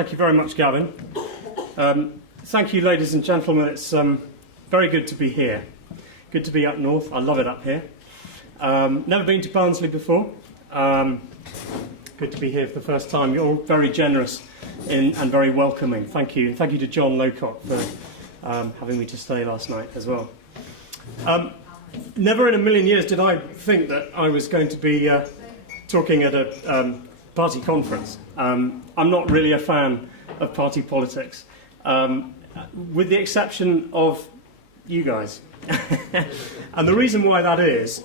Thank you very much, Gavin. Thank you, ladies and gentlemen. It's very good to be here. Good to be up north. I love it up here. Never been to Barnsley before. Good to be here for the first time. You're all very generous and very welcoming. Thank you. Thank you to John Lowcock for having me to stay last night as well. Never in a million years did I think that I was going to be talking at a party conference. I'm not really a fan of party politics, with the exception of you guys. And the reason why that is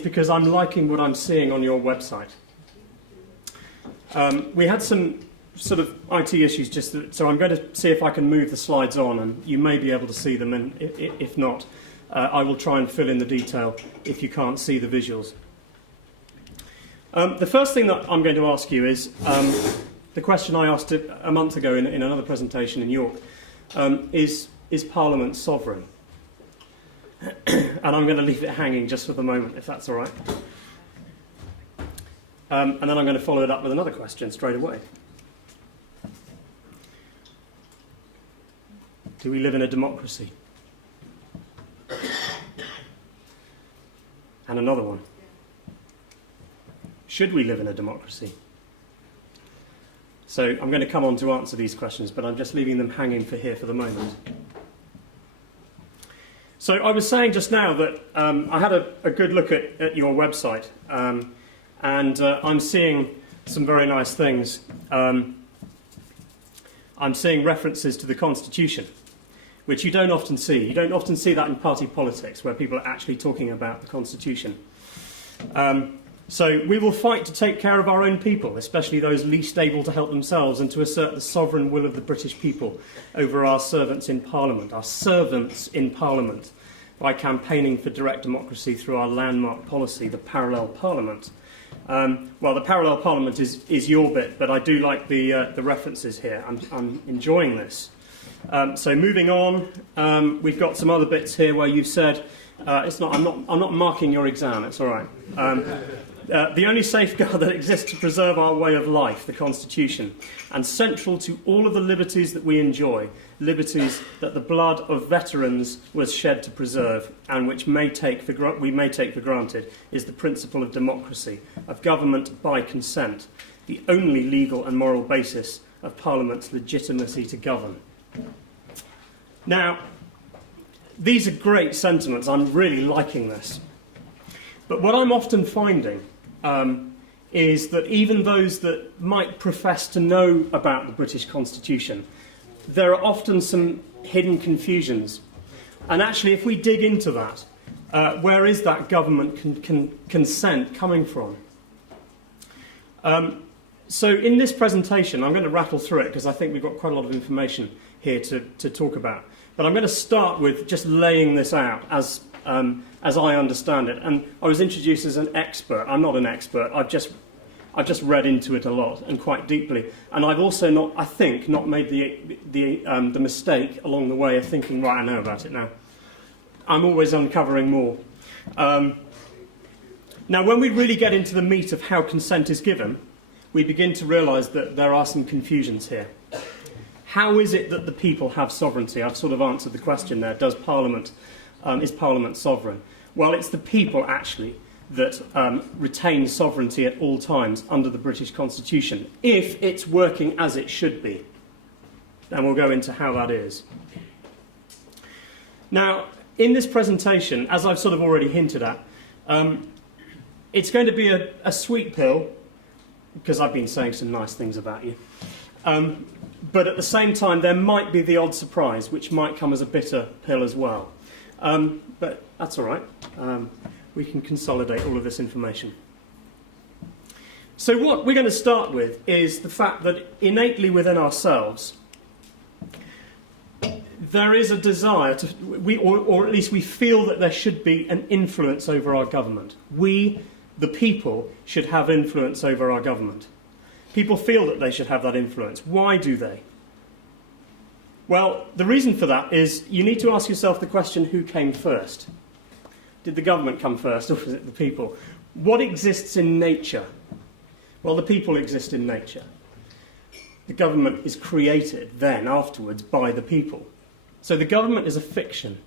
because I'm liking what I'm seeing on your website. We had some sort of IT issues, so I'm going to see if I can move the slides on, and you may be able to see them, and if not, I will try and fill in the detail if you can't see the visuals. The first thing that I'm going to ask you is the question I asked a month ago in another presentation in York. Is Parliament sovereign? And I'm going to leave it hanging just for the moment, if that's all right. And then I'm going to follow it up with another question straight away. Do we live in a democracy? And another one. Should we live in a democracy? So I'm going to come on to answer these questions, but I'm just leaving them hanging for here for the moment. So I was saying just now that I had a good look at your website, and I'm seeing some very nice things. I'm seeing references to the Constitution, which you don't often see. You don't often see that in party politics, where people are actually talking about the Constitution. So we will fight to take care of our own people, especially those least able to help themselves, and to assert the sovereign will of the British people over our servants in Parliament, by campaigning for direct democracy through our landmark policy, the Parallel Parliament. Well, the Parallel Parliament is your bit, but I do like the references here. I'm enjoying this. So moving on, we've got some other bits here where you've said, I'm not marking your exam, it's all right. The only safeguard that exists to preserve our way of life, the Constitution, and central to all of the liberties that we enjoy, liberties that the blood of veterans was shed to preserve, and which we may take for granted, is the principle of democracy, of government by consent, the only legal and moral basis of Parliament's legitimacy to govern. Now, these are great sentiments. I'm really liking this. But what I'm often finding is that even those that might profess to know about the British Constitution, there are often some hidden confusions. And actually, if we dig into that, where is that government consent coming from? So in this presentation, I'm going to rattle through it because I think we've got quite a lot of information here to talk about. But I'm going to start with just laying this out as I understand it. And I was introduced as an expert. I'm not an expert. I've just read into it a lot and quite deeply. And I've also not made the mistake along the way of thinking, right, I know about it now. I'm always uncovering more. Now, when we really get into the meat of how consent is given, we begin to realise that there are some confusions here. How is it that the people have sovereignty? I've sort of answered the question there. Is Parliament sovereign? Well, it's the people, actually, that retain sovereignty at all times under the British Constitution, if it's working as it should be. And we'll go into how that is. Now, in this presentation, as I've sort of already hinted at, it's going to be a sweet pill, because I've been saying some nice things about you. But at the same time, there might be the odd surprise, which might come as a bitter pill as well. But that's all right. We can consolidate all of this information. So what we're going to start with is the fact that innately within ourselves, there is a desire or at least we feel that there should be an influence over our government. We, the people, should have influence over our government. People feel that they should have that influence. Why do they? Well, the reason for that is you need to ask yourself the question, who came first? Did the government come first, or was it the people? What exists in nature? Well, the people exist in nature. the government is created then, afterwards, by the people. So the government is a fiction.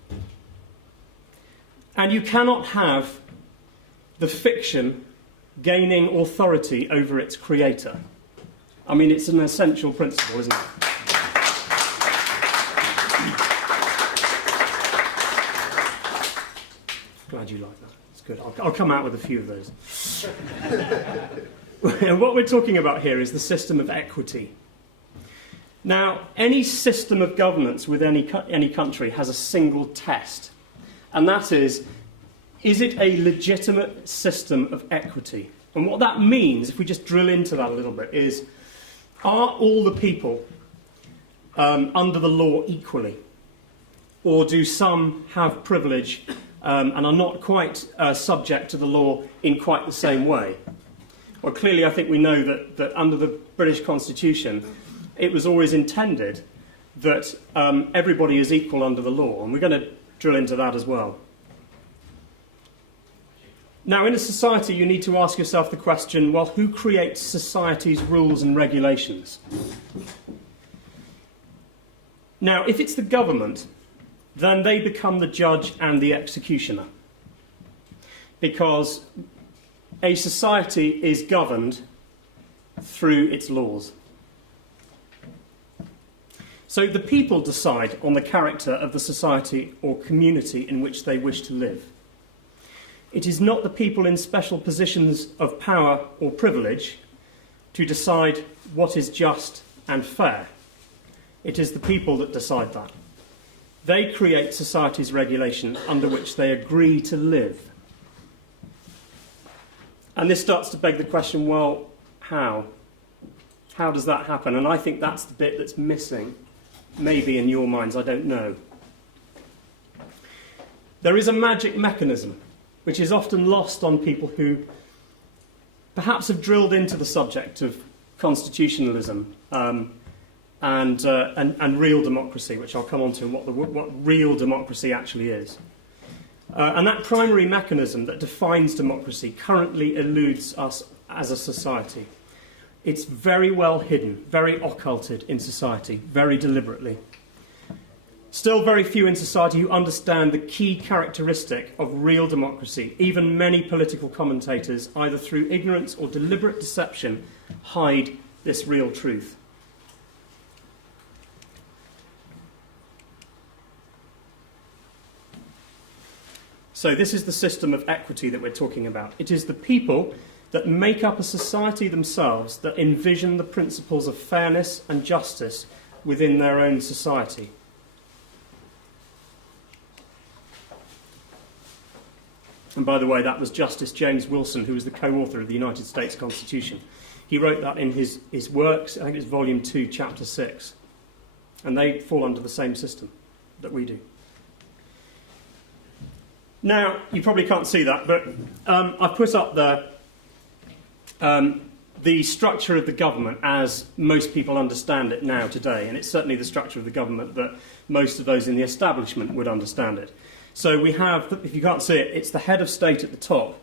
And you cannot have the fiction gaining authority over its creator. I mean, it's an essential principle, isn't it? Glad you like that. It's good. I'll come out with a few of those. And what we're talking about here is the system of equity. Now, any system of governance with any country has a single test, and that is it a legitimate system of equity? And what that means, if we just drill into that a little bit, is are all the people under the law equally? Or do some have privilege and are not quite subject to the law in quite the same way? Well, clearly I think we know that under the British Constitution, it was always intended that everybody is equal under the law, and we're going to drill into that as well. Now, in a society, you need to ask yourself the question, well, who creates society's rules and regulations? Now, if it's the government, then they become the judge and the executioner, because a society is governed through its laws. So the people decide on the character of the society or community in which they wish to live. It is not the people in special positions of power or privilege to decide what is just and fair. It is the people that decide that. They create society's regulation under which they agree to live. And this starts to beg the question, well, how? How does that happen? And I think that's the bit that's missing, maybe in your minds, I don't know. There is a magic mechanism which is often lost on people who perhaps have drilled into the subject of constitutionalism and real democracy, which I'll come on to, and what real democracy actually is. And that primary mechanism that defines democracy currently eludes us as a society. It's very well hidden, very occulted in society, very deliberately. Still very few in society who understand the key characteristic of real democracy. Even many political commentators, either through ignorance or deliberate deception, hide this real truth. So this is the system of equity that we're talking about. It is the people that make up a society themselves that envision the principles of fairness and justice within their own society. And by the way, that was Justice James Wilson, who was the co-author of the United States Constitution. He wrote that in his works, I think it's Volume 2, Chapter 6. And they fall under the same system that we do. Now, you probably can't see that, but I've put up there the structure of the government as most people understand it now today, and it's certainly the structure of the government that most of those in the establishment would understand it. So we have, if you can't see it, it's the head of state at the top,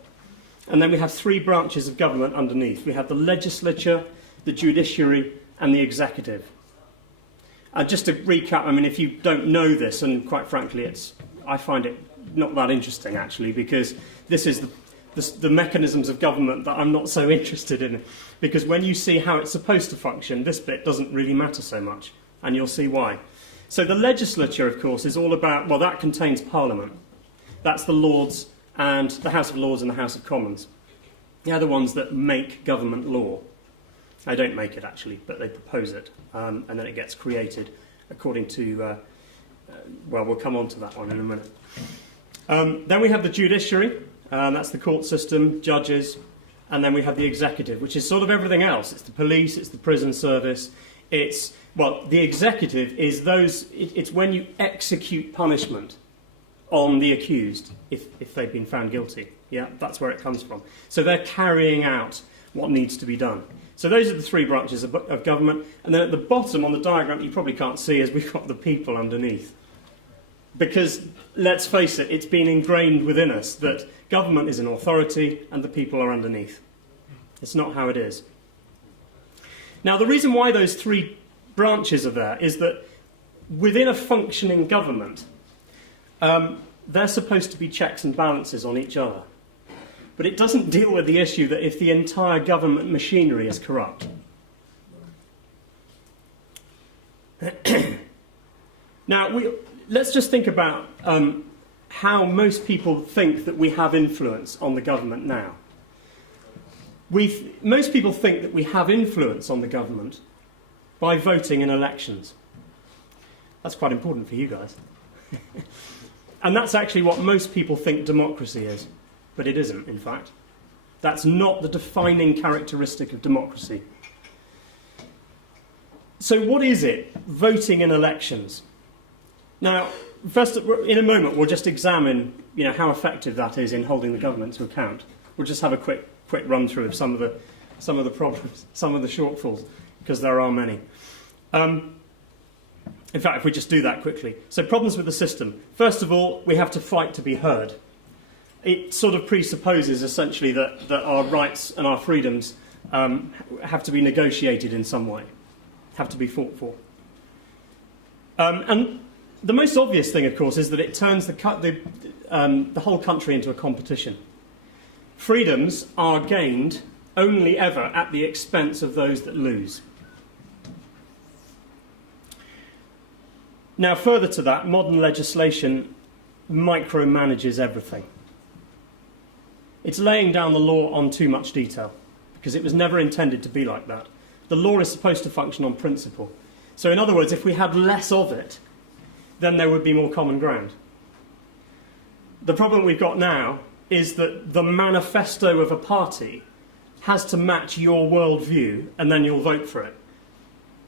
and then we have three branches of government underneath. We have the legislature, the judiciary, and the executive. Just to recap, I mean, if you don't know this, and quite frankly, I find it not that interesting, actually, because this is the mechanisms of government that I'm not so interested in. Because when you see how it's supposed to function, this bit doesn't really matter so much, and you'll see why. So the legislature, of course, is all about, well, that contains Parliament. That's the Lords and the House of Lords and the House of Commons. They're the ones that make government law. They don't make it, actually, but they propose it, and then it gets created according to, well, we'll come on to that one in a minute. Then we have the judiciary, that's the court system, judges, and then we have the executive, which is sort of everything else. It's the police, it's the prison service, the executive is it's when you execute punishment on the accused, if they've been found guilty. Yeah, that's where it comes from. So they're carrying out what needs to be done. So those are the three branches of government. And then at the bottom on the diagram, you probably can't see, is we've got the people underneath. Because, let's face it, it's been ingrained within us that government is an authority and the people are underneath. It's not how it is. Now, the reason why those three branches are there is that within a functioning government, they're supposed to be checks and balances on each other. But it doesn't deal with the issue that if the entire government machinery is corrupt. Now, let's just think about how most people think that we have influence on the government now. Most people think that we have influence on the government by voting in elections. That's quite important for you guys. And that's actually what most people think democracy is. But it isn't, in fact. That's not the defining characteristic of democracy. So what is it, voting in elections? Now, first, in a moment, we'll just examine how effective that is in holding the government to account. We'll just have a quick run-through of some of the problems, some of the shortfalls, because there are many. In fact, if we just do that quickly. So problems with the system. First of all, we have to fight to be heard. It sort of presupposes, essentially, that our rights and our freedoms have to be negotiated in some way, have to be fought for. And the most obvious thing, of course, is that it turns the whole country into a competition. Freedoms are gained only ever at the expense of those that lose. Now, further to that, modern legislation micromanages everything. It's laying down the law on too much detail, because it was never intended to be like that. The law is supposed to function on principle. So in other words, if we had less of it, then there would be more common ground. The problem we've got now is that the manifesto of a party has to match your worldview, and then you'll vote for it.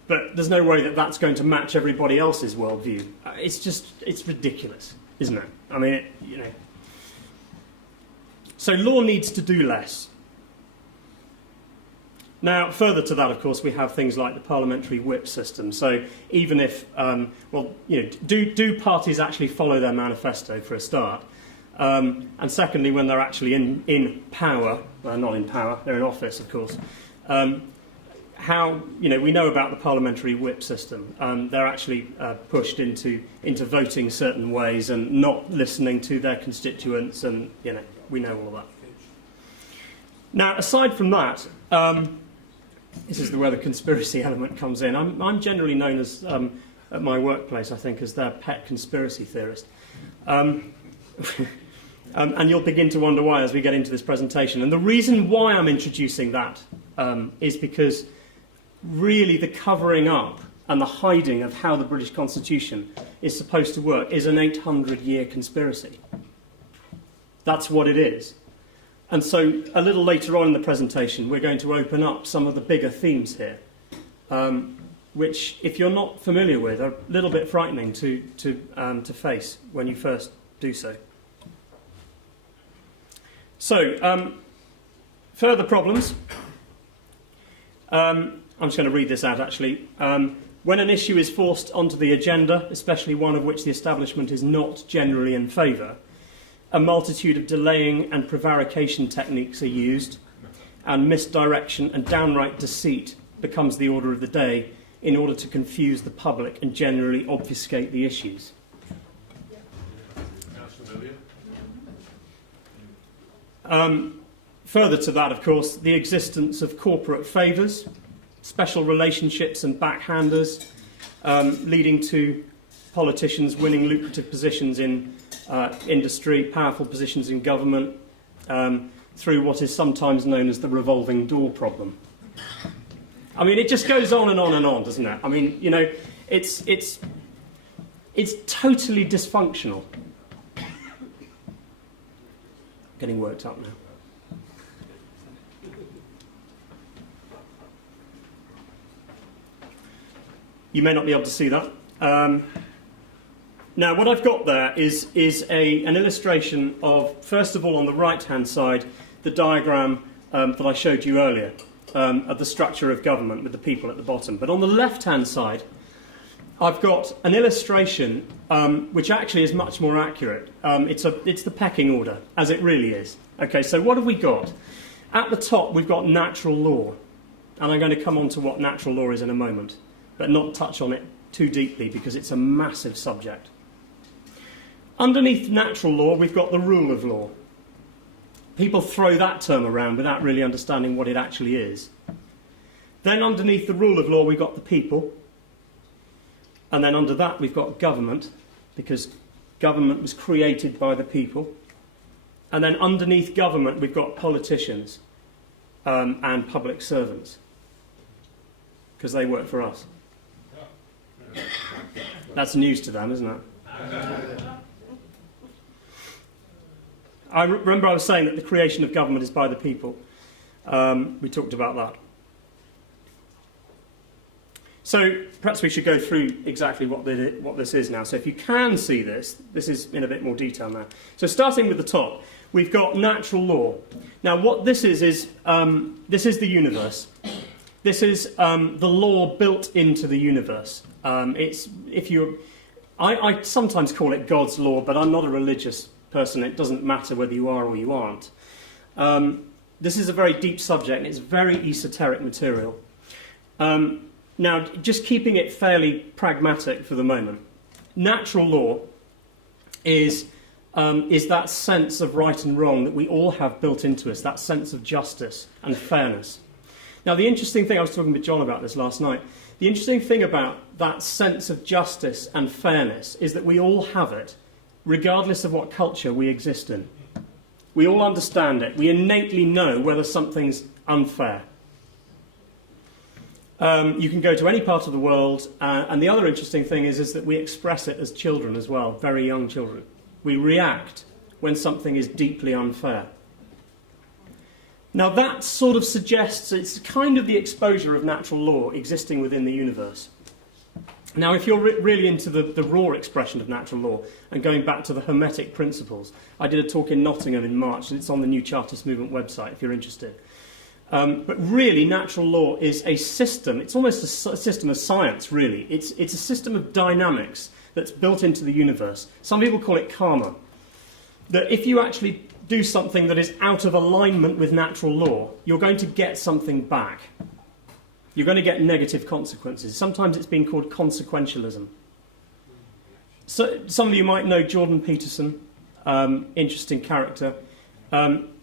But there's no way that that's going to match everybody else's worldview. It's ridiculous, isn't it? I mean, So law needs to do less. Now, further to that, of course, we have things like the parliamentary whip system. So even if, do parties actually follow their manifesto for a start? And secondly, when they're actually in power, well, not in power, they're in office, of course. We know about the parliamentary whip system. They're actually pushed into voting certain ways and not listening to their constituents, and we know all of that. Now, aside from that, this is where the conspiracy element comes in. I'm generally known as, at my workplace, I think, as their pet conspiracy theorist. And you'll begin to wonder why as we get into this presentation. And the reason why I'm introducing that is because really the covering up and the hiding of how the British Constitution is supposed to work is an 800-year conspiracy. That's what it is. And so a little later on in the presentation, we're going to open up some of the bigger themes here, which, if you're not familiar with, are a little bit frightening to face when you first do so. So, further problems. I'm just going to read this out, actually. When an issue is forced onto the agenda, especially one of which the establishment is not generally in favour, a multitude of delaying and prevarication techniques are used, and misdirection and downright deceit becomes the order of the day in order to confuse the public and generally obfuscate the issues. Further to that, of course, the existence of corporate favours, special relationships and backhanders, leading to politicians winning lucrative positions in industry, powerful positions in government, through what is sometimes known as the revolving door problem. I mean, it just goes on and on and on, doesn't it? I mean, it's totally dysfunctional. Getting worked up now. You may not be able to see that. Now, what I've got there is an illustration of, first of all, on the right-hand side, the diagram that I showed you earlier of the structure of government with the people at the bottom. But on the left-hand side, I've got an illustration which actually is much more accurate. It's the pecking order, as it really is. Okay, so what have we got? At the top, we've got natural law. And I'm going to come on to what natural law is in a moment, but not touch on it too deeply because it's a massive subject. Underneath natural law, we've got the rule of law. People throw that term around without really understanding what it actually is. Then underneath the rule of law, we've got the people. And then under that, we've got government, because government was created by the people. And then underneath government, we've got politicians and public servants, because they work for us. That's news to them, isn't it? I remember I was saying that the creation of government is by the people. We talked about that. So perhaps we should go through exactly what this is now. So if you can see this is in a bit more detail now. So starting with the top, we've got natural law. Now what this is the universe. This is the law built into the universe. I sometimes call it God's law, but I'm not a religious person. It doesn't matter whether you are or you aren't. This is a very deep subject, and it's very esoteric material. Now, just keeping it fairly pragmatic for the moment, natural law is that sense of right and wrong that we all have built into us, that sense of justice and fairness. Now, the interesting thing, I was talking with John about this last night, the interesting thing about that sense of justice and fairness is that we all have it, regardless of what culture we exist in. We all understand it. We innately know whether something's unfair. You can go to any part of the world, and the other interesting thing is that we express it as children as well, very young children. We react when something is deeply unfair. Now that sort of suggests it's kind of the exposure of natural law existing within the universe. Now if you're really into the raw expression of natural law and going back to the Hermetic principles, I did a talk in Nottingham in March, and it's on the New Chartist Movement website if you're interested. But really, natural law is a system. It's almost a system of science, really. It's a system of dynamics that's built into the universe. Some people call it karma. That if you actually do something that is out of alignment with natural law, you're going to get something back. You're going to get negative consequences. Sometimes it's been called consequentialism. So some of you might know Jordan Peterson, interesting character.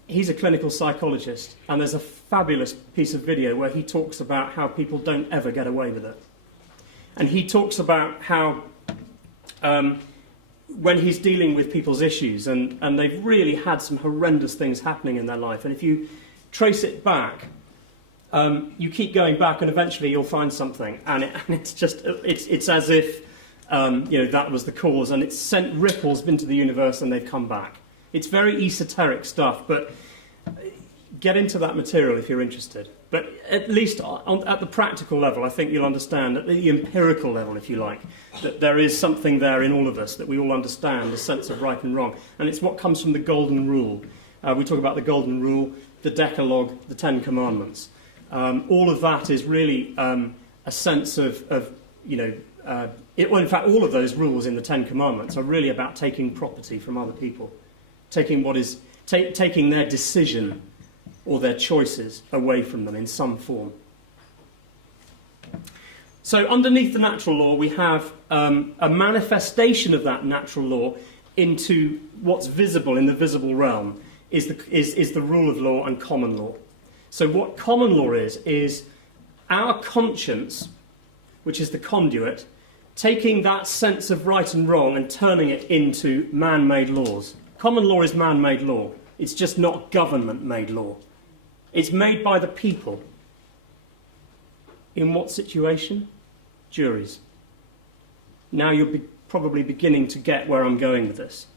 He's a clinical psychologist, and there's a fabulous piece of video where he talks about how people don't ever get away with it. And he talks about how when he's dealing with people's issues, and they've really had some horrendous things happening in their life, and if you trace it back, you keep going back, and eventually you'll find something, and it's as if that was the cause, and it's sent ripples into the universe, and they've come back. It's very esoteric stuff, but get into that material if you're interested. But at least at the practical level, I think you'll understand, at the empirical level, if you like, that there is something there in all of us that we all understand, the sense of right and wrong. And it's what comes from the Golden Rule. We talk about the Golden Rule, the Decalogue, the Ten Commandments. All of that is really a sense of in fact, all of those rules in the Ten Commandments are really about taking property from other people. Taking their decision or their choices away from them in some form. So underneath the natural law, we have a manifestation of that natural law into what's visible in the visible realm is the rule of law and common law. So what common law is our conscience, which is the conduit, taking that sense of right and wrong and turning it into man-made laws. Common law is man-made law. It's just not government-made law. It's made by the people. In what situation? Juries. Now you're probably beginning to get where I'm going with this.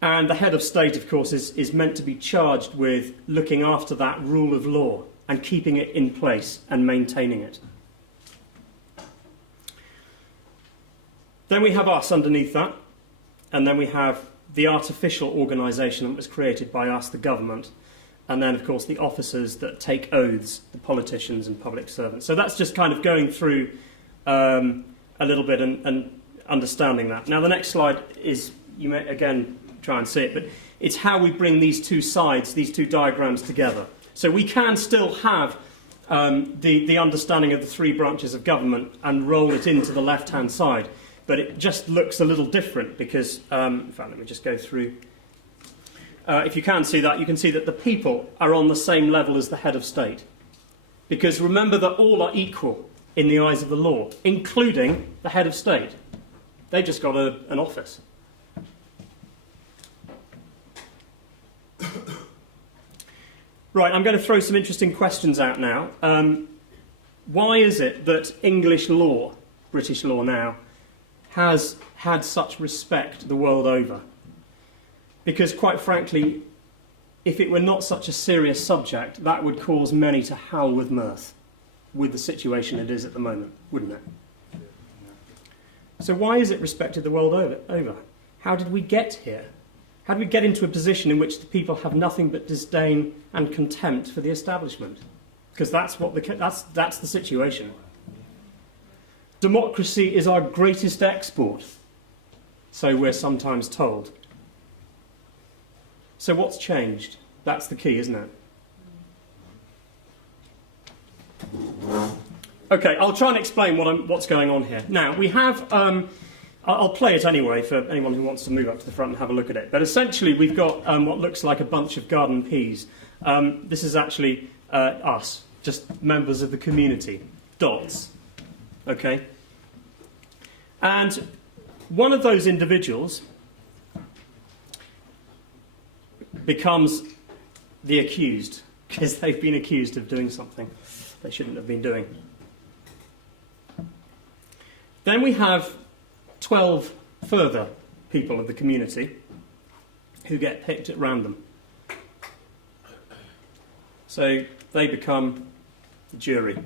And the head of state, of course, is meant to be charged with looking after that rule of law and keeping it in place and maintaining it. Then we have us underneath that. And then we have the artificial organisation that was created by us, the government, and then, of course, the officers that take oaths, the politicians and public servants. So that's just kind of going through a little bit and understanding that. Now, the next slide is, you may, again, try and see it, but it's how we bring these two sides, these two diagrams together. So we can still have the understanding of the three branches of government and roll it into the left-hand side. But it just looks a little different because, in fact, let me just go through. If you can see that, you can see that the people are on the same level as the head of state. Because remember that all are equal in the eyes of the law, including the head of state. They just got an office. Right, I'm going to throw some interesting questions out now. Why is it that English law, British law now, has had such respect the world over? Because, quite frankly, if it were not such a serious subject, that would cause many to howl with mirth with the situation it is at the moment, wouldn't it? So why is it respected the world over? How did we get here? How did we get into a position in which the people have nothing but disdain and contempt for the establishment? Because that's the situation. Democracy is our greatest export, so we're sometimes told. So what's changed? That's the key, isn't it? Okay, I'll try and explain what's going on here. Now, we have... I'll play it anyway for anyone who wants to move up to the front and have a look at it. But essentially, we've got what looks like a bunch of garden peas. This is actually us, just members of the community. Dots. Okay? And one of those individuals becomes the accused, because they've been accused of doing something they shouldn't have been doing. Then we have 12 further people of the community who get picked at random. So they become the jury.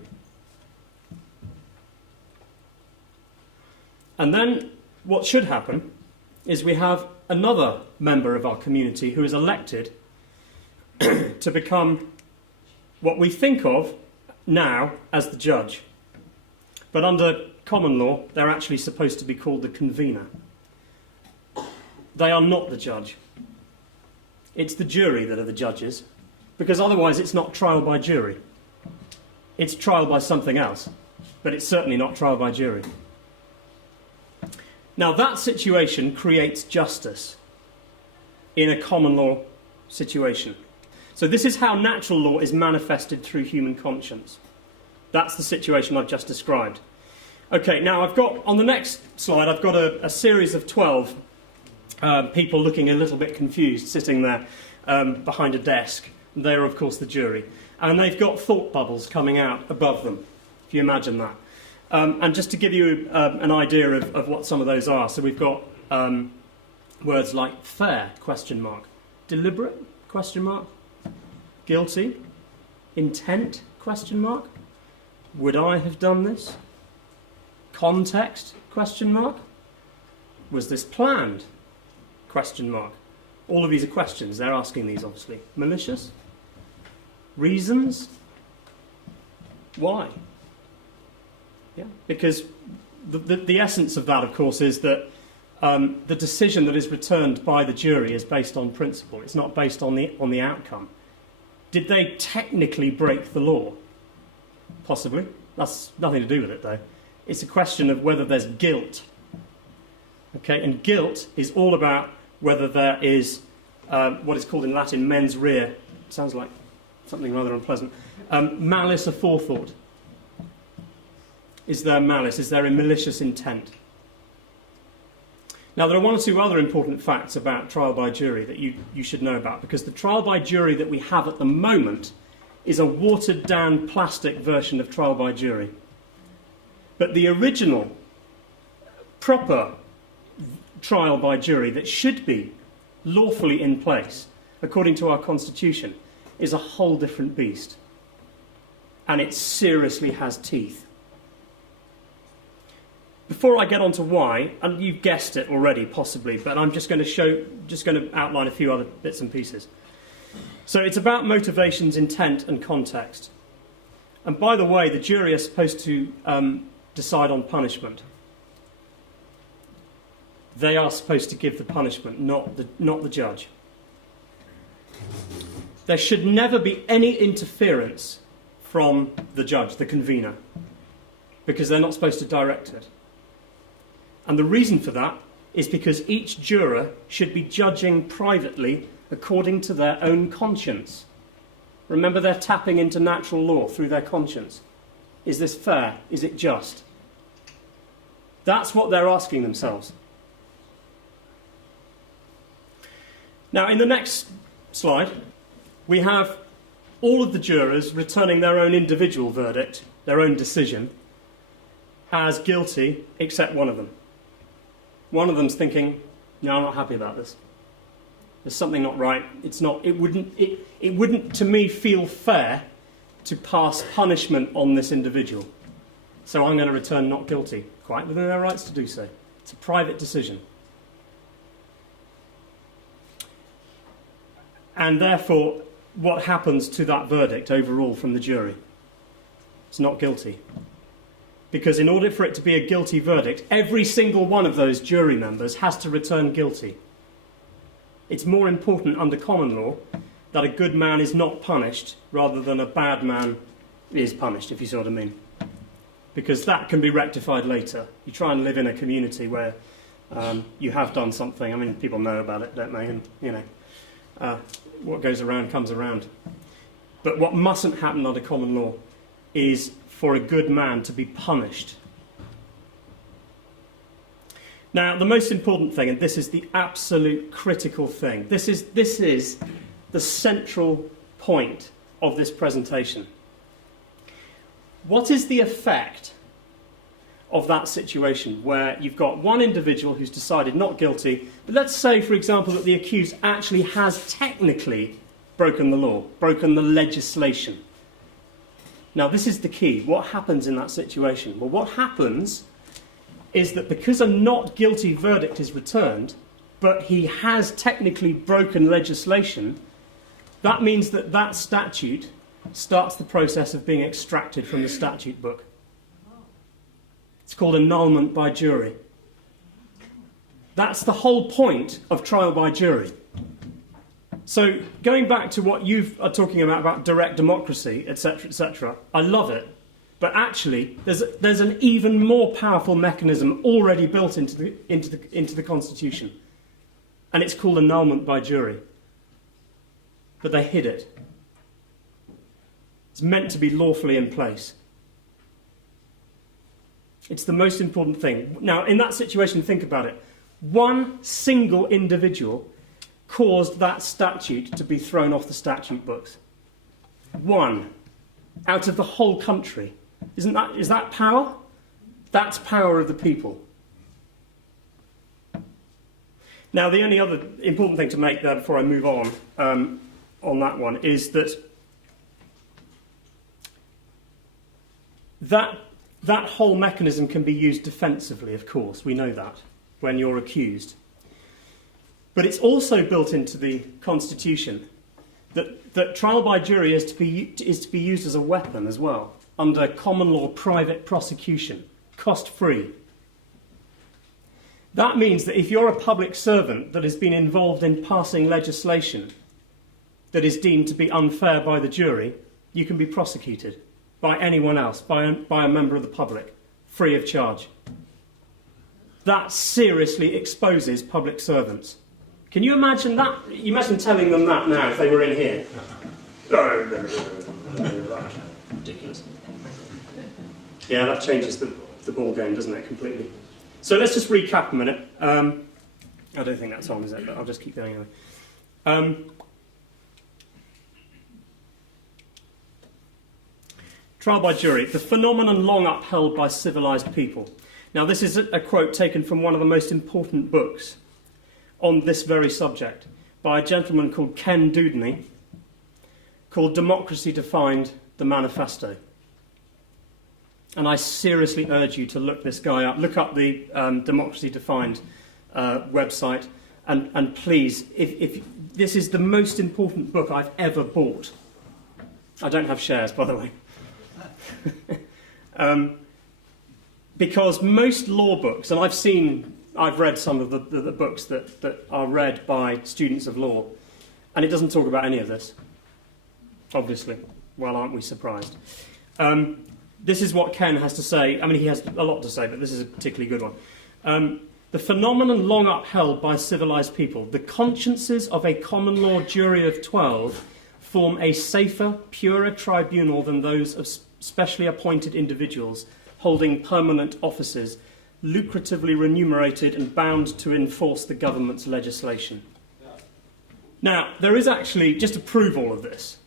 And then what should happen is we have another member of our community who is elected to become what we think of now as the judge. But under common law, they're actually supposed to be called the convener. They are not the judge. It's the jury that are the judges, because otherwise it's not trial by jury. It's trial by something else, but it's certainly not trial by jury. Now that situation creates justice in a common law situation. So this is how natural law is manifested through human conscience. That's the situation I've just described. Okay, now I've got, on the next slide, I've got a series of 12 people looking a little bit confused, sitting there behind a desk. They're, of course, the jury. And they've got thought bubbles coming out above them, if you imagine that. And just to give you an idea of what some of those are, so we've got words like fair, question mark, deliberate, question mark, guilty, intent, question mark, would I have done this? Context, question mark, was this planned, question mark. All of these are questions, they're asking these obviously. Malicious, reasons, why? Yeah, because the essence of that, of course, is that the decision that is returned by the jury is based on principle. It's not based on the outcome. Did they technically break the law? Possibly. That's nothing to do with it, though. It's a question of whether there's guilt. Okay, and guilt is all about whether there is what is called in Latin mens rea. Sounds like something rather unpleasant. Malice aforethought. Is there malice? Is there a malicious intent? Now, there are one or two other important facts about trial by jury that you should know about, because the trial by jury that we have at the moment is a watered-down plastic version of trial by jury. But the original, proper trial by jury that should be lawfully in place, according to our Constitution, is a whole different beast. And it seriously has teeth. Before I get on to why, and you've guessed it already, possibly, but I'm just going to outline a few other bits and pieces. So it's about motivations, intent, and context. And by the way, the jury are supposed to decide on punishment. They are supposed to give the punishment, not the judge. there should never be any interference from the judge, the convener, because they're not supposed to direct it. And the reason for that is because each juror should be judging privately according to their own conscience. Remember, they're tapping into natural law through their conscience. Is this fair? Is it just? That's what they're asking themselves. Now, in the next slide, we have all of the jurors returning their own individual verdict, their own decision, as guilty, except one of them. One of them's thinking, no, I'm not happy about this. There's something not right. It wouldn't, to me, feel fair to pass punishment on this individual. So I'm going to return not guilty. Quite within their rights to do so. It's a private decision. And therefore, what happens to that verdict overall from the jury? It's not guilty. Because in order for it to be a guilty verdict, every single one of those jury members has to return guilty. It's more important under common law that a good man is not punished rather than a bad man is punished, if you see what I mean. Because that can be rectified later. You try and live in a community where you have done something. I mean, people know about it, don't they? And, you know, what goes around comes around. But what mustn't happen under common law is for a good man to be punished. Now, the most important thing, and this is the absolute critical thing, this is the central point of this presentation. What is the effect of that situation where you've got one individual who's decided not guilty, but let's say, for example, that the accused actually has technically broken the law, broken the legislation. Now, this is the key. What happens in that situation? Well, what happens is that because a not guilty verdict is returned, but he has technically broken legislation, that means that that statute starts the process of being extracted from the statute book. It's called annulment by jury. That's the whole point of trial by jury. So going back to what you are talking about direct democracy, etc., I love it. But actually, there's an even more powerful mechanism already built into the Constitution. And it's called annulment by jury. But they hid it. It's meant to be lawfully in place. It's the most important thing. Now, in that situation, think about it. One single individual caused that statute to be thrown off the statute books. One. Out of the whole country. Is that power? That's power of the people. Now, the only other important thing to make there before I move on that one is that whole mechanism can be used defensively, of course. We know that when you're accused. But it's also built into the Constitution that trial by jury is to be used as a weapon as well, under common law private prosecution, cost-free. That means that if you're a public servant that has been involved in passing legislation that is deemed to be unfair by the jury, you can be prosecuted by anyone else, by a member of the public, free of charge. That seriously exposes public servants. Can you imagine that? You imagine telling them that now if they were in here. Ridiculous. Yeah, that changes the ball game, doesn't it, completely? So let's just recap a minute. I don't think that's on, is it? But I'll just keep going anyway. Trial by jury, the phenomenon long upheld by civilised people. Now, this is a quote taken from one of the most important books on this very subject by a gentleman called Ken Dewdney, called Democracy Defined, the Manifesto. And I seriously urge you to look this guy up. Look up the Democracy Defined website. And please, if this is the most important book I've ever bought. I don't have shares, by the way. Because most law books, and I've read some of the books that are read by students of law, and it doesn't talk about any of this. obviously. Well, aren't we surprised? This is what Ken has to say. I mean, he has a lot to say, but this is a particularly good one. The phenomenon long upheld by civilized people, the consciences of a common law jury of 12 form a safer, purer tribunal than those of specially appointed individuals holding permanent offices, lucratively remunerated and bound to enforce the government's legislation. Now, there is actually, just to prove all of this,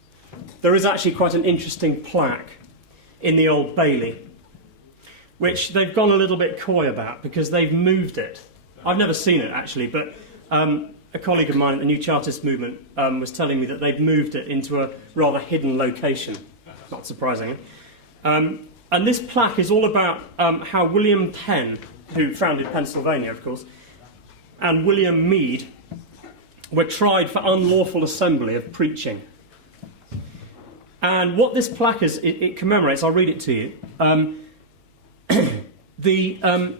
there is actually quite an interesting plaque in the Old Bailey, which they've gone a little bit coy about because they've moved it. I've never seen it, actually, but a colleague of mine at the New Chartist movement was telling me that they've moved it into a rather hidden location, not surprisingly. And this plaque is all about how William Penn, who founded Pennsylvania, of course, and William Mead were tried for unlawful assembly of preaching. And what this plaque is, it commemorates, I'll read it to you.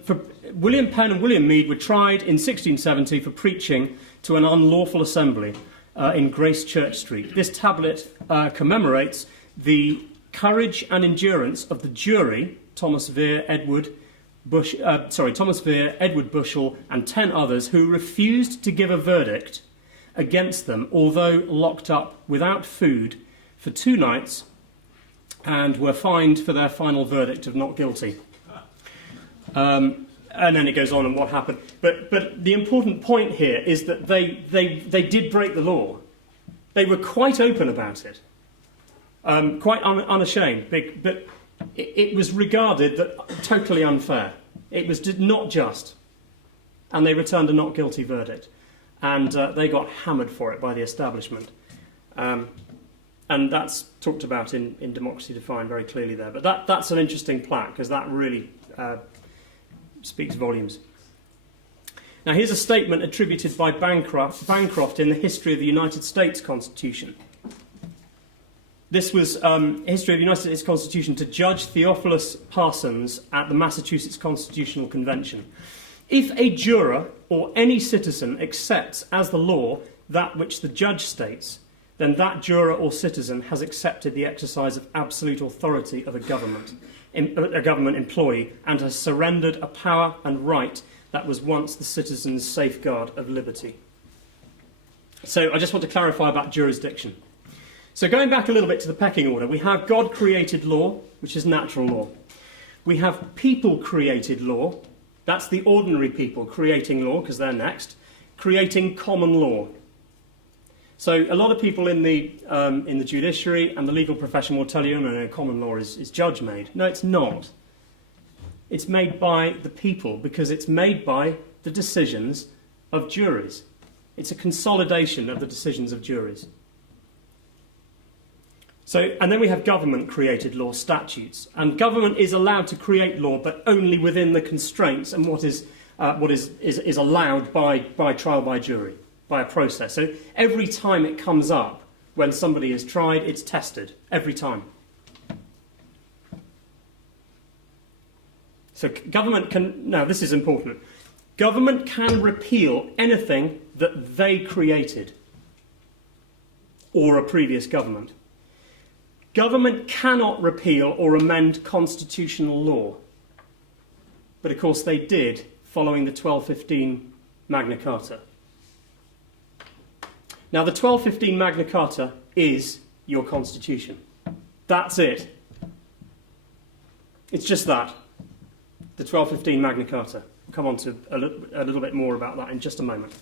For William Penn and William Mead were tried in 1670 for preaching to an unlawful assembly in Grace Church Street. This tablet commemorates the courage and endurance of the jury, Thomas Vere, Edward Bushell, and 10 others who refused to give a verdict against them, although locked up without food for 2 nights, and were fined for their final verdict of not guilty. And then it goes on and what happened. But the important point here is that they did break the law. They were quite open about it, quite unashamed. But it was regarded that totally unfair. It was not just. And they returned a not guilty verdict. And they got hammered for it by the establishment. And that's talked about in Democracy Defined very clearly there. But that's an interesting plaque, because that really speaks volumes. Now, here's a statement attributed by Bancroft in the History of the United States Constitution. This was History of the United States Constitution to Judge Theophilus Parsons at the Massachusetts Constitutional Convention. If a juror or any citizen accepts as the law that which the judge states, then that juror or citizen has accepted the exercise of absolute authority of a government employee, and has surrendered a power and right that was once the citizen's safeguard of liberty. So I just want to clarify about jurisdiction. So going back a little bit to the pecking order, we have God-created law, which is natural law. We have people-created law. That's the ordinary people creating law, because they're next, creating common law. So a lot of people in the judiciary and the legal profession will tell you, no, common law is judge-made. No, it's not. It's made by the people, because it's made by the decisions of juries. It's a consolidation of the decisions of juries. So, and then we have government-created law, statutes. And government is allowed to create law, but only within the constraints and what is allowed by trial by jury, by a process. So every time it comes up, when somebody is tried, it's tested. Every time. So government can... Now, this is important. Government can repeal anything that they created, or a previous government. Government cannot repeal or amend constitutional law. But of course they did, following the 1215 Magna Carta. Now, the 1215 Magna Carta is your constitution. That's it. It's just that. The 1215 Magna Carta. We'll come on to a little bit more about that in just a moment.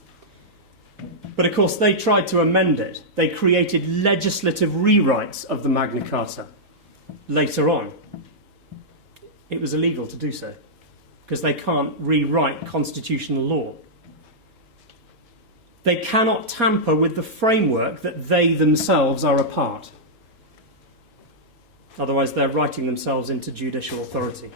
But of course, they tried to amend it. They created legislative rewrites of the Magna Carta later on. It was illegal to do so, because they can't rewrite constitutional law. They cannot tamper with the framework that they themselves are a part. Otherwise, they're writing themselves into judicial authority.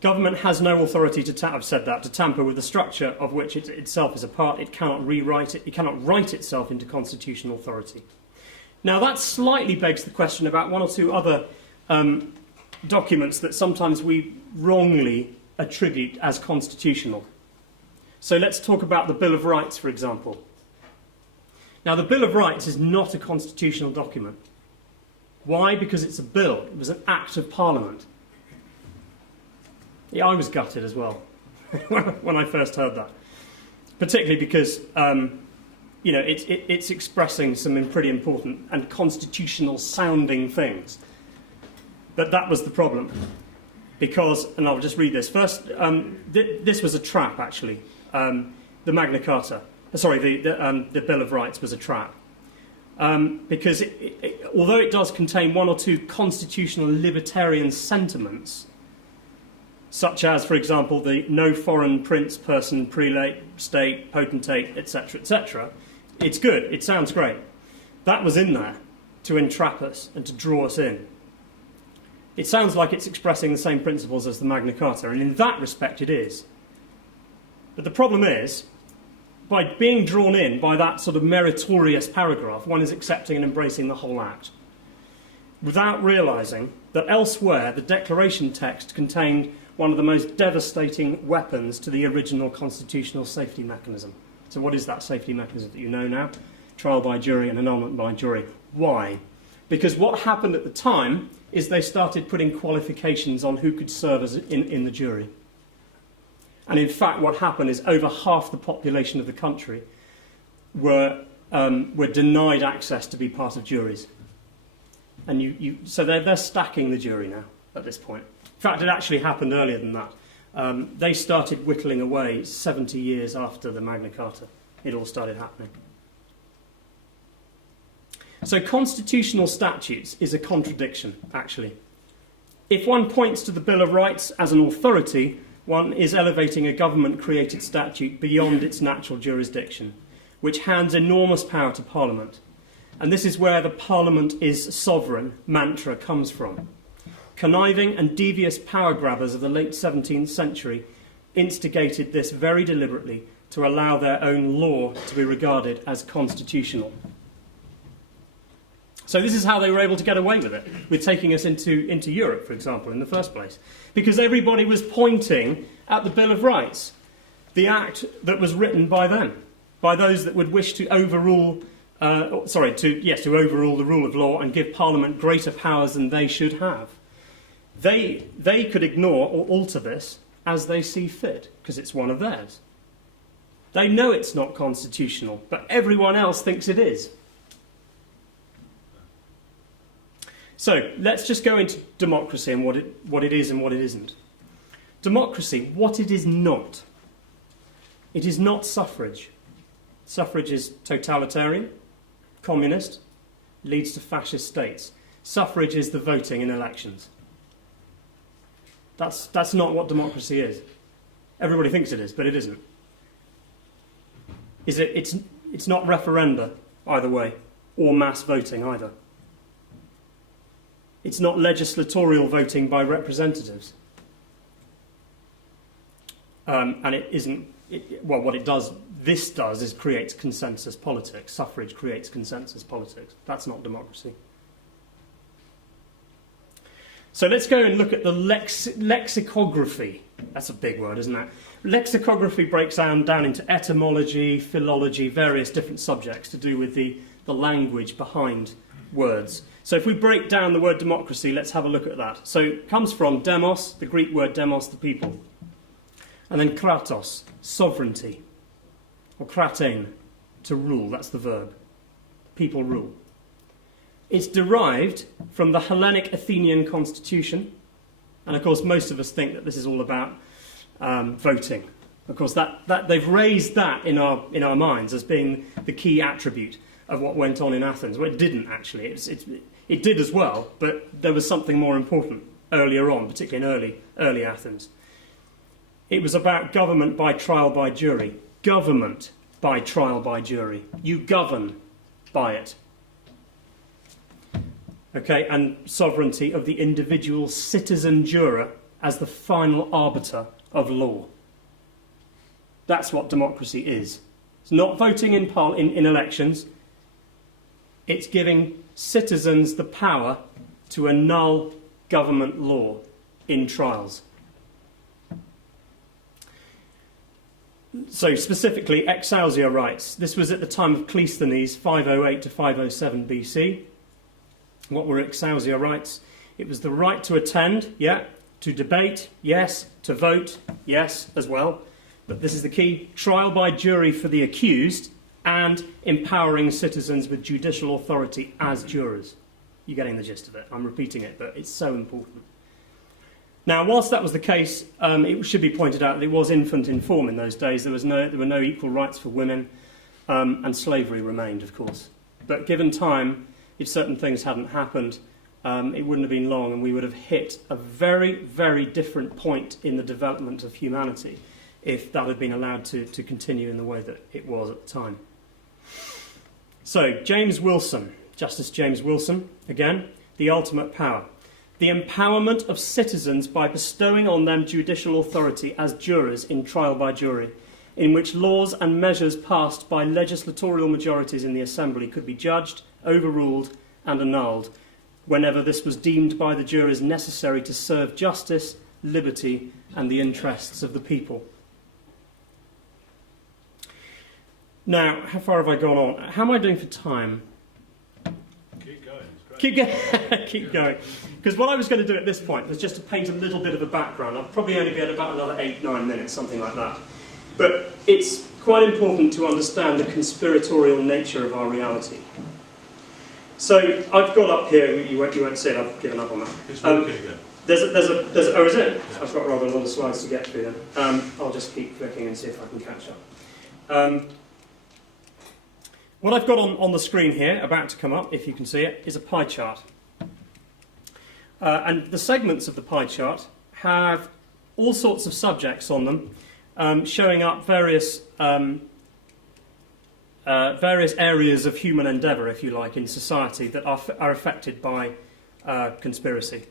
Government has no authority to tamper with the structure of which it itself is a part. It cannot rewrite it. It cannot write itself into constitutional authority. Now, that slightly begs the question about one or two other documents that sometimes we wrongly attribute as constitutional. So let's talk about the Bill of Rights, for example. Now, the Bill of Rights is not a constitutional document. Why? Because it's a bill. It was an act of Parliament. Yeah, I was gutted as well when I first heard that. Particularly because, it's expressing some pretty important and constitutional-sounding things. But that was the problem. Because, and I'll just read this. First, this was a trap, actually. The Magna Carta. The Bill of Rights was a trap. Because although it does contain one or two constitutional libertarian sentiments, such as, for example, the no foreign prince, person, prelate, state, potentate, etc., etc., it's good, it sounds great. That was in there to entrap us and to draw us in. It sounds like it's expressing the same principles as the Magna Carta, and in that respect it is. But the problem is, by being drawn in by that sort of meritorious paragraph, one is accepting and embracing the whole act, without realising that elsewhere the declaration text contained one of the most devastating weapons to the original constitutional safety mechanism. So what is that safety mechanism that you know now? Trial by jury and annulment by jury. Why? Because what happened at the time is they started putting qualifications on who could serve as in the jury. And in fact, what happened is over half the population of the country were denied access to be part of juries. And so they're stacking the jury now at this point. In fact, it actually happened earlier than that. They started whittling away 70 years after the Magna Carta. It all started happening. So constitutional statutes is a contradiction, actually. If one points to the Bill of Rights as an authority, one is elevating a government-created statute beyond its natural jurisdiction, which hands enormous power to Parliament. And this is where the Parliament is sovereign mantra comes from. Conniving and devious power grabbers of the late 17th century instigated this very deliberately to allow their own law to be regarded as constitutional. So this is how they were able to get away with it, with taking us into Europe, for example, in the first place. Because everybody was pointing at the Bill of Rights, the act that was written by them, by those that would wish to overrule, to overrule the rule of law and give Parliament greater powers than they should have. They could ignore or alter this as they see fit, because it's one of theirs. They know it's not constitutional, but everyone else thinks it is. So let's just go into democracy and what it is and what it isn't. Democracy, what it is not. It is not suffrage. Suffrage is totalitarian, communist, leads to fascist states. Suffrage is the voting in elections. That's not what democracy is. Everybody thinks it is, but it isn't. It's not referenda either way, or mass voting either. It's not legislatorial voting by representatives. And it isn't, what it does, this does is creates consensus politics. Suffrage creates consensus politics. That's not democracy. So let's go and look at the lexicography. That's a big word, isn't it? Lexicography breaks down into etymology, philology, various different subjects to do with the language behind words. So if we break down the word democracy, let's have a look at that. So it comes from demos, the Greek word demos, the people. And then kratos, sovereignty. Or kratein, to rule, that's the verb. People rule. It's derived from the Hellenic Athenian constitution. And of course, most of us think that this is all about voting. Of course, that they've raised that in our minds as being the key attribute of what went on in Athens. Well, it didn't actually. It did as well, but there was something more important earlier on, particularly in early Athens. It was about government by trial by jury. Government by trial by jury. You govern by it. Okay, and sovereignty of the individual citizen juror as the final arbiter of law. That's what democracy is. It's not voting in elections. It's giving citizens the power to annul government law in trials. So specifically, Excelsior rights. This was at the time of Cleisthenes, 508 to 507 BC. What were Excelsior rights? It was the right to attend, yeah, to debate, yes, to vote, yes, as well. But this is the key: trial by jury for the accused and empowering citizens with judicial authority as jurors. You're getting the gist of it. I'm repeating it, but it's so important. Now, whilst that was the case, it should be pointed out that it was infant in form in those days. There were no equal rights for women, and slavery remained, of course. But given time, if certain things hadn't happened, it wouldn't have been long, and we would have hit a very, very different point in the development of humanity if that had been allowed to continue in the way that it was at the time. So, James Wilson, Justice James Wilson, again, the ultimate power. The empowerment of citizens by bestowing on them judicial authority as jurors in trial by jury, in which laws and measures passed by legislatorial majorities in the Assembly could be judged, overruled and annulled, whenever this was deemed by the jurors necessary to serve justice, liberty and the interests of the people. Now, how far have I gone on? How am I doing for time? Keep going. Keep going. Because what I was going to do at this point was just to paint a little bit of a background. I'll probably only be at about another 8-9 minutes, something like that. But it's quite important to understand the conspiratorial nature of our reality. So I've got up here, you won't see it, I've given up on that. It's working again. Oh, is it? Yeah. I've got rather a lot of slides to get through then. I'll just keep clicking and see if I can catch up. What I've got on the screen here, about to come up, if you can see it, is a pie chart. And the segments of the pie chart have all sorts of subjects on them, showing up various areas of human endeavour, if you like, in society that are affected by conspiracy.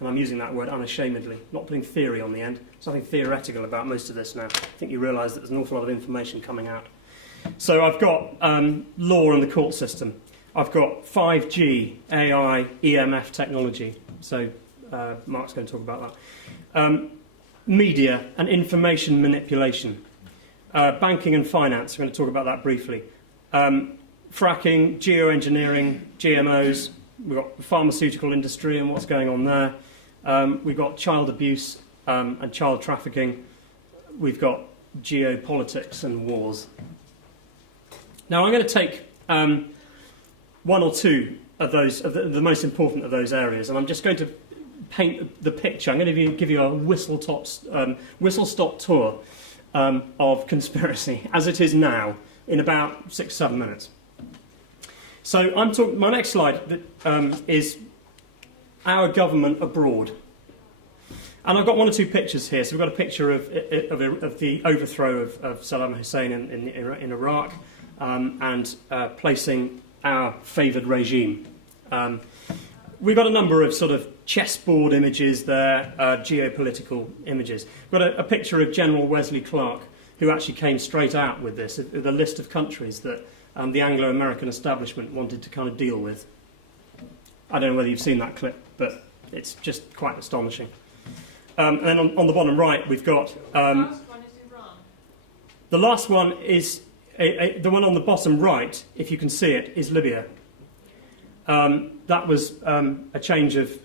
And I'm using that word unashamedly, not putting theory on the end. There's nothing theoretical about most of this now. I think you realise that there's an awful lot of information coming out. So I've got law and the court system. I've got 5G, AI, EMF technology. So Mark's going to talk about that. Media and information manipulation. Banking and finance, we're going to talk about that briefly. Fracking, geoengineering, GMOs. We've got the pharmaceutical industry and what's going on there. We've got child abuse and child trafficking. We've got geopolitics and wars. Now I'm going to take one or two of those, the most important of those areas, and I'm just going to paint the picture. I'm going to give you a whistle-stop tour of conspiracy as it is now in about 6-7 minutes. So my next slide is our government abroad. And I've got one or two pictures here. So we've got a picture of the overthrow of Saddam Hussein in Iraq and placing our favoured regime. We've got a number of sort of chessboard images there, geopolitical images. We've got a picture of General Wesley Clark, who actually came straight out with this, with a list of countries that the Anglo-American establishment wanted to kind of deal with. I don't know whether you've seen that clip, but it's just quite astonishing. And then on the bottom right, we've got... the last one is Iran. The last one is... the one on the bottom right, if you can see it, is Libya. That was a change of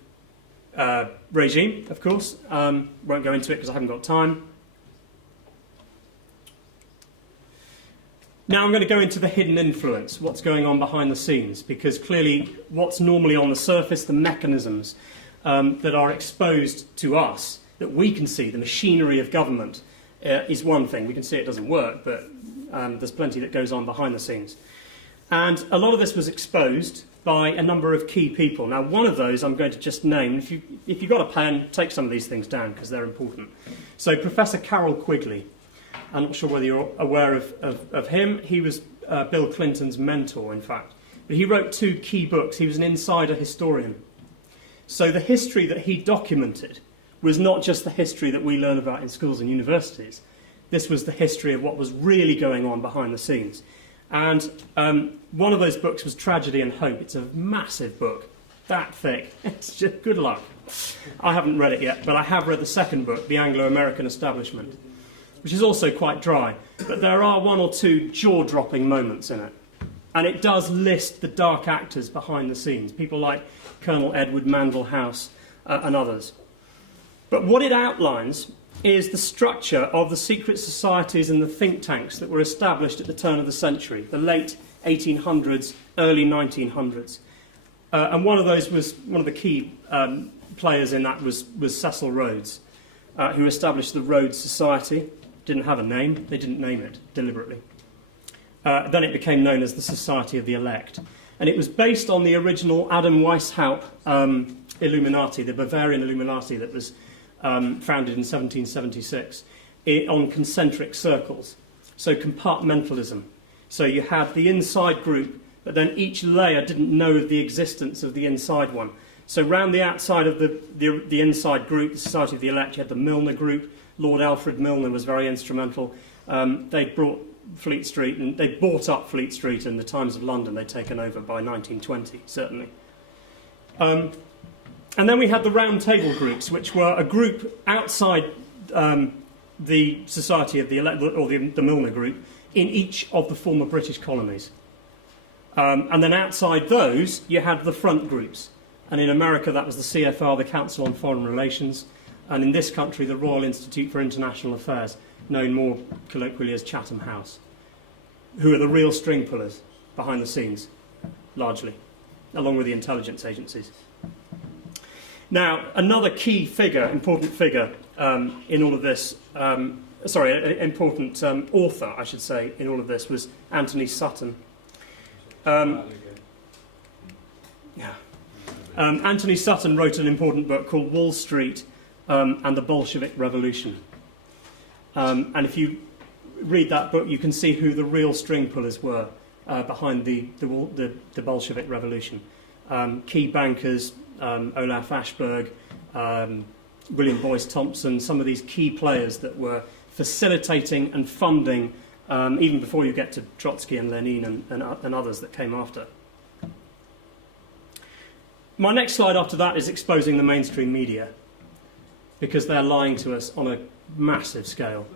regime, of course. Won't go into it because I haven't got time. Now I'm going to go into the hidden influence, what's going on behind the scenes, because clearly what's normally on the surface, the mechanisms that are exposed to us, that we can see, the machinery of government, is one thing. We can see it doesn't work, but there's plenty that goes on behind the scenes. And a lot of this was exposed by a number of key people. Now, one of those I'm going to just name. If you've got a pen, take some of these things down because they're important. So Professor Carroll Quigley. I'm not sure whether you're aware of him. He was Bill Clinton's mentor, in fact. But he wrote 2 key books. He was an insider historian. So the history that he documented was not just the history that we learn about in schools and universities. This was the history of what was really going on behind the scenes. And one of those books was Tragedy and Hope. It's a massive book, that thick. It's just good luck. I haven't read it yet, but I have read the second book, The Anglo-American Establishment. which is also quite dry. But there are one or two jaw-dropping moments in it. And it does list the dark actors behind the scenes, people like Colonel Edward Mandell House and others. But what it outlines is the structure of the secret societies and the think tanks that were established at the turn of the century, the late 1800s, early 1900s. And one of those was, one of the key players in that was Cecil Rhodes, who established the Rhodes Society. Didn't have a name, they didn't name it deliberately. Then it became known as the Society of the Elect. And it was based on the original Adam Weishaupt Illuminati, the Bavarian Illuminati that was founded in 1776, on concentric circles. So compartmentalism. So you had the inside group, but then each layer didn't know of the existence of the inside one. So round the outside of the inside group, the Society of the Elect, you had the Milner group. Lord Alfred Milner was very instrumental. They brought Fleet Street, and they bought up Fleet Street in the Times of London. They'd taken over by 1920, certainly. And then we had the Round Table groups, which were a group outside the Society of the Elect, or the Milner group, in each of the former British colonies. And then outside those, you had the front groups. And in America, that was the CFR, the Council on Foreign Relations. And in this country, the Royal Institute for International Affairs, known more colloquially as Chatham House, who are the real string pullers behind the scenes, largely, along with the intelligence agencies. Now, another key figure, important figure in all of this, important author, I should say, in all of this was Anthony Sutton. Anthony Sutton wrote an important book called Wall Street and the Bolshevik Revolution. And if you read that book, you can see who the real string pullers were behind the Bolshevik Revolution. Key bankers, Olaf Ashberg, William Boyce Thompson, some of these key players that were facilitating and funding, even before you get to Trotsky and Lenin and others that came after. My next slide after that is exposing the mainstream media, because they're lying to us on a massive scale.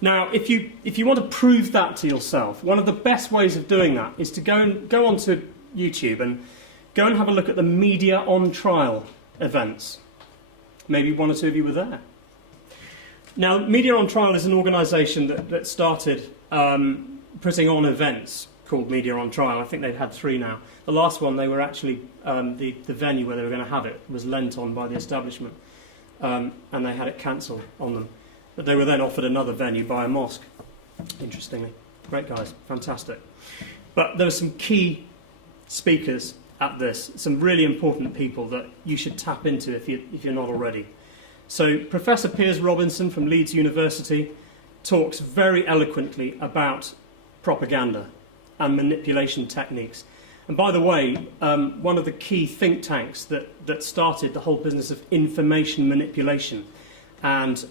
Now, if you want to prove that to yourself, one of the best ways of doing that is to go onto YouTube and go and have a look at the Media on Trial events. Maybe one or two of you were there. Now, Media on Trial is an organisation that started putting on events called Media on Trial. I think they've had 3 now. The last one, they were actually, the venue where they were going to have it was lent on by the establishment, and they had it cancelled on them. But they were then offered another venue by a mosque, interestingly. Great guys, fantastic. But there were some key speakers at this, some really important people that you should tap into if you're not already. So Professor Piers Robinson from Leeds University talks very eloquently about propaganda and manipulation techniques. And by the way, one of the key think tanks that started the whole business of information manipulation and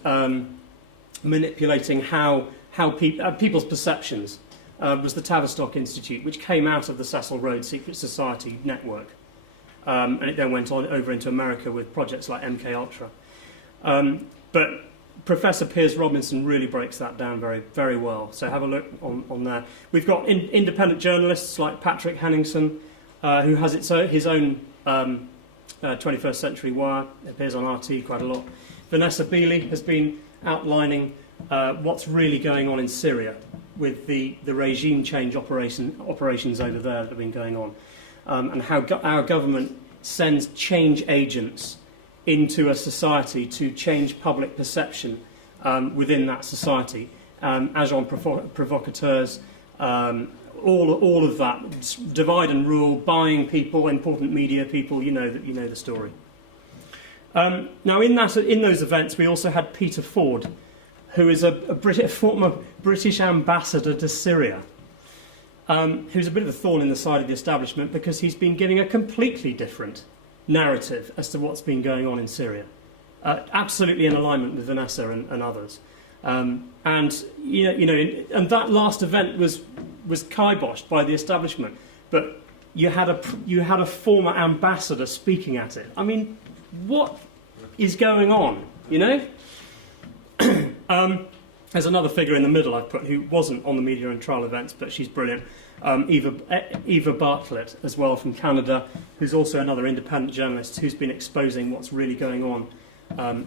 manipulating how people's perceptions was the Tavistock Institute, which came out of the Cecil Rhodes Secret Society network. And it then went on over into America with projects like MKUltra. But Professor Piers Robinson really breaks that down very, very well. So have a look on there. We've got independent journalists like Patrick Henningsen, who has his own 21st Century Wire. It appears on RT quite a lot. Vanessa Beeley has been outlining what's really going on in Syria with the regime change operations over there that have been going on, and how our government sends change agents into a society to change public perception within that society, agents provocateurs, all of that, divide and rule, buying people, important media people. You know the story. Now, in those events, we also had Peter Ford, who is a former British ambassador to Syria, who's a bit of a thorn in the side of the establishment because he's been giving a completely different narrative as to what's been going on in Syria, absolutely in alignment with Vanessa and others. And that last event was kiboshed by the establishment, but you had a former ambassador speaking at it. I mean, what is going on, you know? There's another figure in the middle I've put who wasn't on the media and trial events, but she's brilliant. Eva Bartlett, as well, from Canada, who's also another independent journalist who's been exposing what's really going on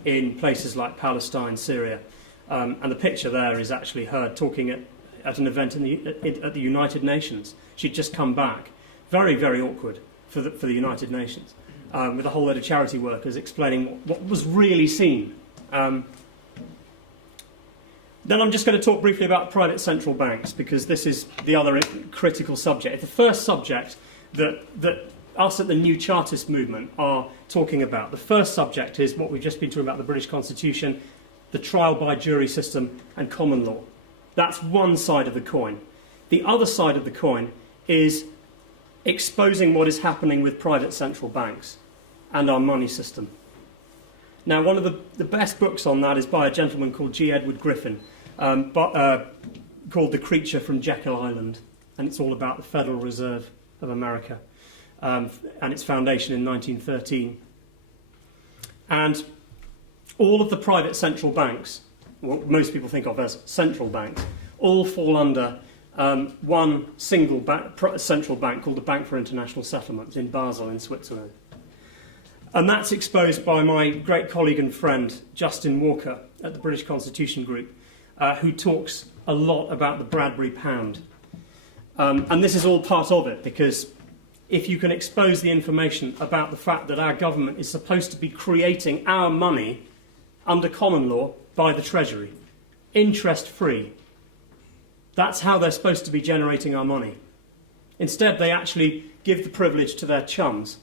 in places like Palestine, Syria. And the picture there is actually her talking at an event at the United Nations. She'd just come back. Very, very awkward for the United Nations, with a whole load of charity workers explaining what was really seen. Then I'm just going to talk briefly about private central banks, because this is the other critical subject. The first subject that us at the New Chartist movement are talking about, the first subject is what we've just been talking about, the British Constitution, the trial by jury system and common law. That's one side of the coin. The other side of the coin is exposing what is happening with private central banks and our money system. Now, one of the best books on that is by a gentleman called G. Edward Griffin, called The Creature from Jekyll Island, and it's all about the Federal Reserve of America and its foundation in 1913. And all of the private central banks, what most people think of as central banks, all fall under one single central bank called the Bank for International Settlements in Basel in Switzerland. And that's exposed by my great colleague and friend, Justin Walker, at the British Constitution Group, who talks a lot about the Bradbury Pound. And this is all part of it, because if you can expose the information about the fact that our government is supposed to be creating our money under common law by the Treasury, interest-free, that's how they're supposed to be generating our money. Instead, they actually give the privilege to their chums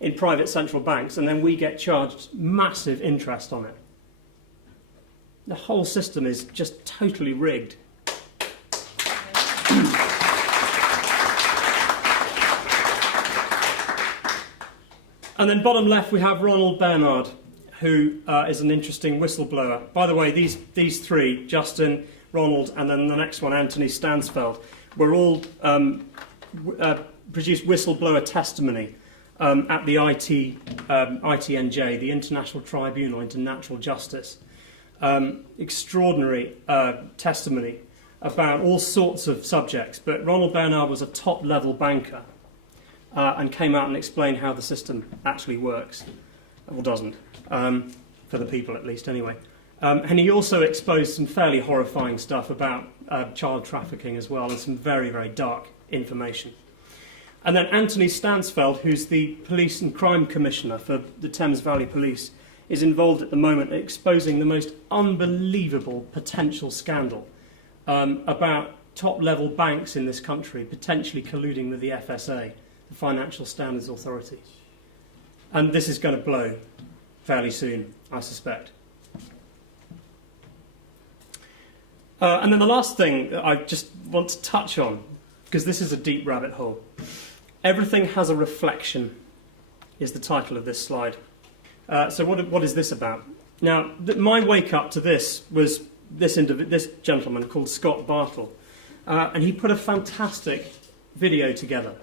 in private central banks, and then we get charged massive interest on it. The whole system is just totally rigged. And then bottom left we have Ronald Bernard, who is an interesting whistleblower. By the way, these three, Justin, Ronald, and then the next one, Anthony Stansfeld, were all produced whistleblower testimony at the ITNJ, the International Tribunal into Natural Justice. Extraordinary testimony about all sorts of subjects, but Ronald Bernard was a top-level banker and came out and explained how the system actually works, or doesn't, for the people at least anyway. And he also exposed some fairly horrifying stuff about child trafficking as well, and some very, very dark information. And then Anthony Stansfeld, who's the Police and Crime Commissioner for the Thames Valley Police, is involved at the moment in exposing the most unbelievable potential scandal about top-level banks in this country potentially colluding with the FSA, the Financial Standards Authority. And this is going to blow fairly soon, I suspect. And then the last thing that I just want to touch on, because this is a deep rabbit hole. Everything has a reflection, is the title of this slide. So what is this about? Now, my wake-up to this was this gentleman called Scott Bartle. And he put a fantastic video together.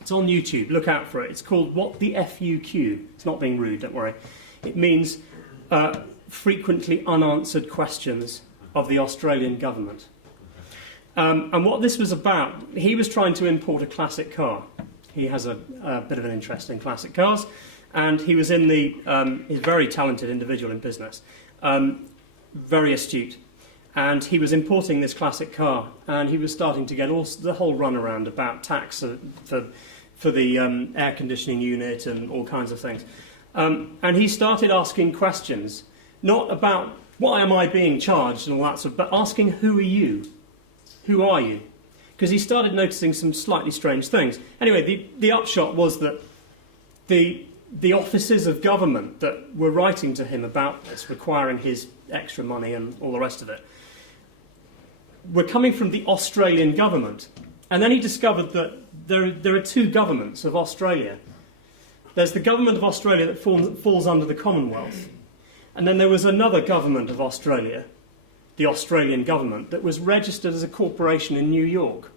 It's on YouTube. Look out for it. It's called What the FUQ. It's not being rude, don't worry. It means frequently unanswered questions of the Australian government. And what this was about, he was trying to import a classic car. He has a bit of an interest in classic cars, and he was in he's a very talented individual in business, very astute. And he was importing this classic car, and he was starting to get the whole runaround about tax for the air conditioning unit and all kinds of things. And he started asking questions, not about why am I being charged and all that sort of, but asking who are you? Who are you? Because he started noticing some slightly strange things. Anyway, the upshot was that the offices of government that were writing to him about this, requiring his extra money and all the rest of it, were coming from the Australian government. And then he discovered that there are two governments of Australia. There's the government of Australia that falls under the Commonwealth. And then there was another government of Australia, the Australian government, that was registered as a corporation in New York.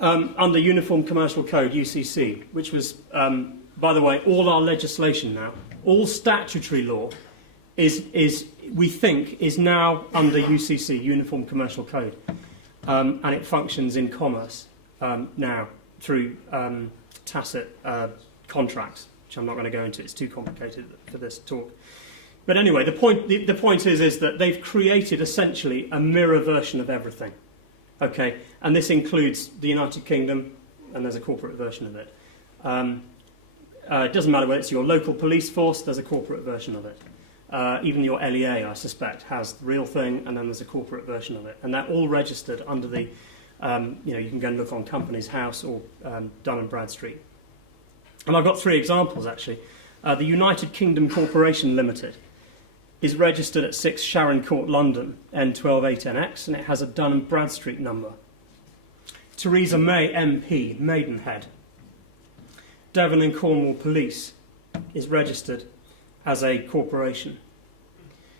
under Uniform Commercial Code, UCC, which was, by the way, all our legislation now, all statutory law is we think, is now under UCC, Uniform Commercial Code, and it functions in commerce now through tacit contracts, which I'm not going to go into. It's too complicated for this talk. But anyway, the point is that they've created essentially a mirror version of everything. Okay, and this includes the United Kingdom, and there's a corporate version of it. It doesn't matter whether it's your local police force, there's a corporate version of it. Even your LEA, I suspect, has the real thing, and then there's a corporate version of it. And they're all registered under the, you can go and look on Companies House or Dun & Bradstreet. And I've got 3 examples, actually. The United Kingdom Corporation Limited is registered at 6 Sharon Court, London, N128NX, and it has a Dun & Bradstreet number. Theresa May MP, Maidenhead. Devon and Cornwall Police is registered as a corporation.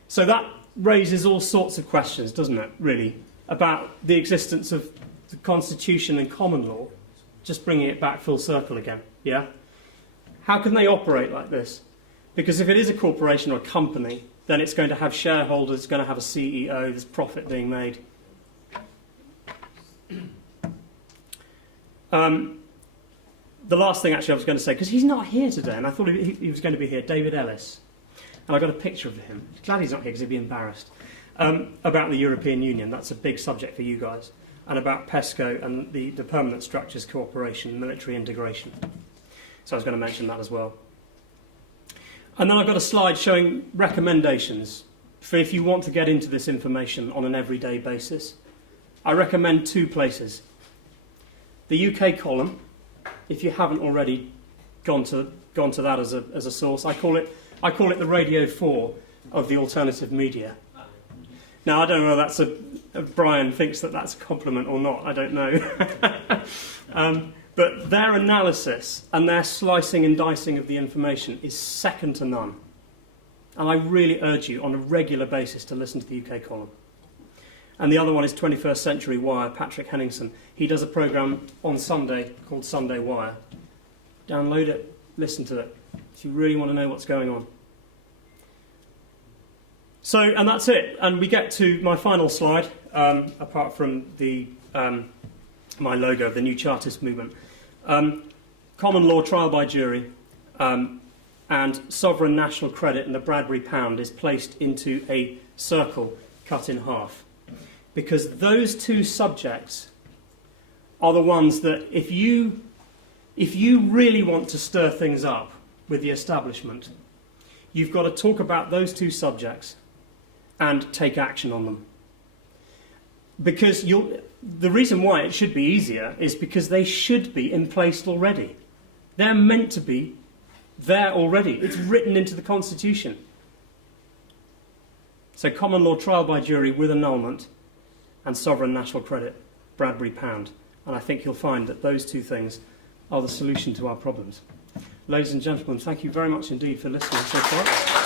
So that raises all sorts of questions, doesn't it, really, about the existence of the Constitution and common law, just bringing it back full circle again, yeah? How can they operate like this? Because if it is a corporation or a company, then it's going to have shareholders, it's going to have a CEO, there's profit being made. The last thing actually I was going to say, because he's not here today, and I thought he was going to be here, David Ellis. And I got a picture of him. Glad he's not here because he'd be embarrassed. About the European Union, that's a big subject for you guys. And about PESCO and the Permanent Structures Cooperation, military integration. So I was going to mention that as well. And then I've got a slide showing recommendations for if you want to get into this information on an everyday basis. I recommend 2 places. The UK column, if you haven't already gone to that as a source, I call it the Radio 4 of the alternative media. Now, I don't know whether Brian thinks that that's a compliment or not, I don't know. But their analysis and their slicing and dicing of the information is second to none. And I really urge you on a regular basis to listen to the UK column. And the other one is 21st Century Wire, Patrick Henningsen. He does a programme on Sunday called Sunday Wire. Download it, listen to it, if you really want to know what's going on. So, and that's it. And we get to my final slide, apart from the my logo of the New Chartist movement. Common law trial by jury and sovereign national credit and the Bradbury pound is placed into a circle cut in half. Because those 2 subjects are the ones that if you really want to stir things up with the establishment, you've got to talk about those 2 subjects and take action on them. Because the reason why it should be easier is because they should be in place already. They're meant to be there already. It's written into the Constitution. So common law trial by jury with annulment and sovereign national credit, Bradbury pound. And I think you'll find that those 2 things are the solution to our problems. Ladies and gentlemen, thank you very much indeed for listening so far.